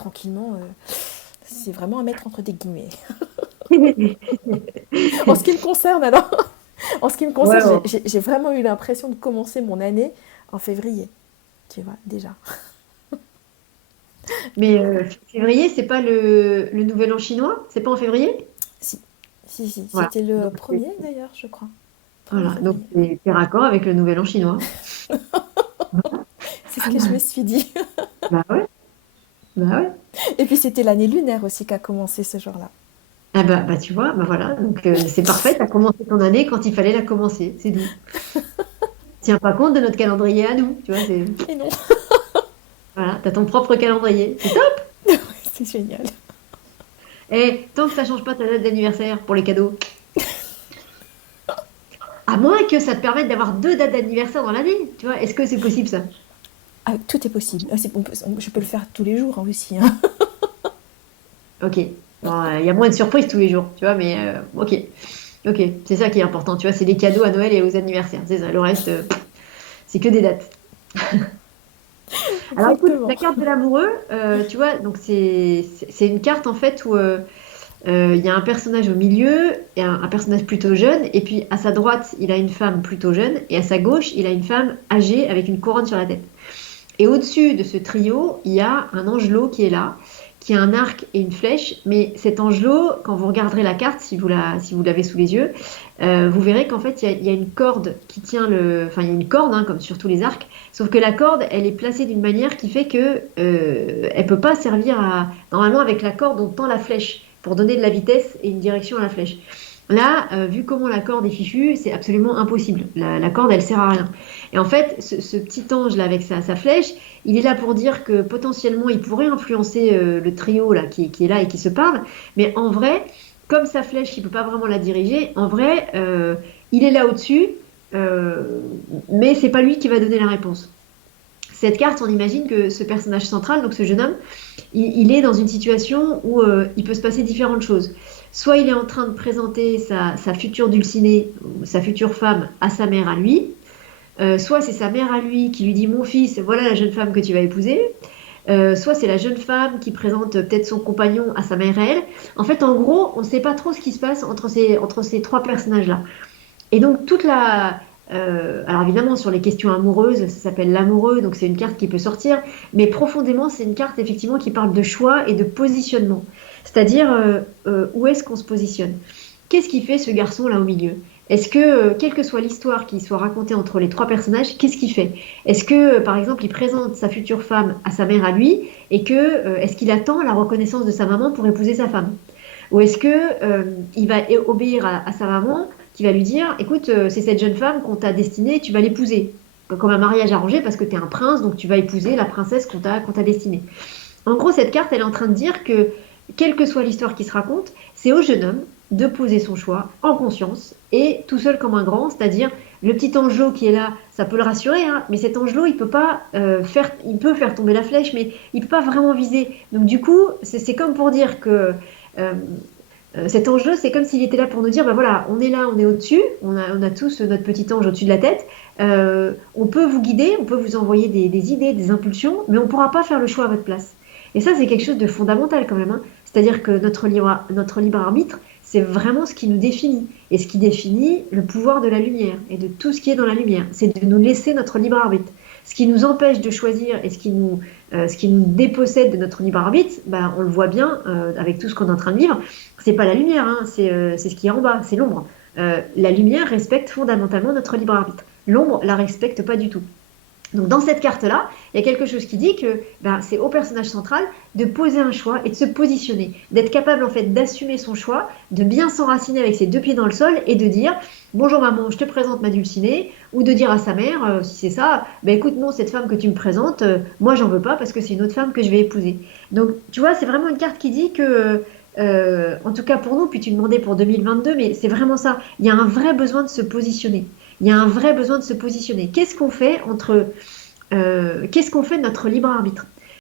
tranquillement. C'est vraiment à mettre entre des guillemets. En ce qui me concerne, alors, en ce qui me Ouais, concerne, ouais. j'ai vraiment eu l'impression de commencer mon année en février. Tu vois, déjà. Mais février, c'est pas le nouvel an chinois? C'est pas en février? Si, si, Voilà. c'était le Donc, premier d'ailleurs, je crois. Premier voilà. Donc, février. t'es raccord avec le nouvel an chinois. C'est ce que je me suis dit. Bah ouais, bah ouais. Et puis c'était l'année lunaire aussi qui a commencé ce jour-là. Ah bah tu vois, bah voilà. Donc, c'est parfait. T'as commencé ton année quand il fallait la commencer. C'est doux. Tiens pas compte de notre calendrier à nous. Tu vois, Et non, voilà. T'as ton propre calendrier. C'est top. c'est génial. Et tant que ça change pas ta date d'anniversaire pour les cadeaux. À moins que ça te permette d'avoir deux dates d'anniversaire dans l'année. Tu vois, est-ce que c'est possible ça? Ah, tout est possible. Ah, je peux le faire tous les jours hein, aussi. Hein. Ok. Bon, il y a moins de surprises tous les jours, tu vois, mais ok. Ok, c'est ça qui est important, tu vois, c'est les cadeaux à Noël et aux anniversaires, c'est ça. Le reste, c'est que des dates. Alors écoute, Exactement. la carte de l'amoureux, tu vois, donc c'est une carte en fait où il y a un personnage au milieu, et un personnage plutôt jeune, et puis à sa droite, il a une femme plutôt jeune, et à sa gauche, il a une femme âgée avec une couronne sur la tête. Et au-dessus de ce trio, il y a un angelot qui est là, qui a un arc et une flèche. Mais cet angelot, quand vous regarderez la carte, si vous l'avez sous les yeux, vous verrez qu'en fait, il y a une corde qui tient le... Enfin, il y a une corde, hein, comme sur tous les arcs. Sauf que la corde, elle est placée d'une manière qui fait que elle peut pas servir à... Normalement, avec la corde, on tend la flèche pour donner de la vitesse et une direction à la flèche. Là, vu comment la corde est fichue, c'est absolument impossible. La corde, elle sert à rien. Et en fait, ce petit ange là avec sa flèche, il est là pour dire que potentiellement, il pourrait influencer le trio là qui est là et qui se parle. Mais en vrai, comme sa flèche, il peut pas vraiment la diriger. En vrai, il est là au-dessus, euh, mais c'est pas lui qui va donner la réponse. Cette carte, on imagine que ce personnage central, donc ce jeune homme, il est dans une situation où il peut se passer différentes choses. Soit il est en train de présenter sa future dulcinée, sa future femme à sa mère à lui, soit c'est sa mère à lui qui lui dit mon fils, voilà la jeune femme que tu vas épouser, soit c'est la jeune femme qui présente peut-être son compagnon à sa mère à elle. En fait, en gros, on ne sait pas trop ce qui se passe entre ces trois personnages-là. Et donc toute la... alors évidemment, sur les questions amoureuses, ça s'appelle l'amoureux, donc c'est une carte qui peut sortir, mais profondément, c'est une carte effectivement qui parle de choix et de positionnement. C'est-à-dire, où est-ce qu'on se positionne? Qu'est-ce qui fait ce garçon là au milieu? Est-ce que, quelle que soit l'histoire qui soit racontée entre les trois personnages, qu'est-ce qu'il fait? Est-ce que, par exemple, il présente sa future femme à sa mère à lui et que, est-ce qu'il attend la reconnaissance de sa maman pour épouser sa femme? Ou est-ce que il va obéir à sa maman qui va lui dire, écoute, c'est cette jeune femme qu'on t'a destinée, tu vas l'épouser. Comme un mariage arrangé parce que tu es un prince, donc tu vas épouser la princesse qu'on t'a destinée. En gros, cette carte, elle est en train de dire que, quelle que soit l'histoire qui se raconte, c'est au jeune homme de poser son choix en conscience et tout seul comme un grand, c'est-à-dire le petit angelot qui est là, ça peut le rassurer, hein, mais cet angelot, il peut pas il peut faire tomber la flèche, mais il peut pas vraiment viser. Donc du coup, c'est comme pour dire que euh, cet ange-là, c'est comme s'il était là pour nous dire, ben voilà, on est là, on est au-dessus, on a tous notre petit ange au-dessus de la tête, on peut vous guider, on peut vous envoyer des idées, des impulsions, mais on ne pourra pas faire le choix à votre place. Et ça, c'est quelque chose de fondamental quand même, hein. C'est-à-dire que notre libre arbitre, c'est vraiment ce qui nous définit, et ce qui définit le pouvoir de la lumière, et de tout ce qui est dans la lumière. C'est de nous laisser notre libre arbitre. Ce qui nous empêche de choisir et ce qui nous dépossède de notre libre arbitre, ben, on le voit bien avec tout ce qu'on est en train de vivre, c'est pas la lumière, hein, c'est ce qui est en bas, c'est l'ombre. La lumière respecte fondamentalement notre libre arbitre. L'ombre la respecte pas du tout. Donc dans cette carte-là, il y a quelque chose qui dit que ben, c'est au personnage central de poser un choix et de se positionner, d'être capable en fait d'assumer son choix, de bien s'enraciner avec ses deux pieds dans le sol et de dire bonjour maman, je te présente ma dulcinée, ou de dire à sa mère, si c'est ça, ben écoute non, cette femme que tu me présentes, moi j'en veux pas parce que c'est une autre femme que je vais épouser. Donc tu vois, c'est vraiment une carte qui dit que en tout cas pour nous, puis tu demandais pour 2022, mais c'est vraiment ça. Il y a un vrai besoin de se positionner. Il y a un vrai besoin de se positionner. Qu'est-ce qu'on fait de notre libre arbitre?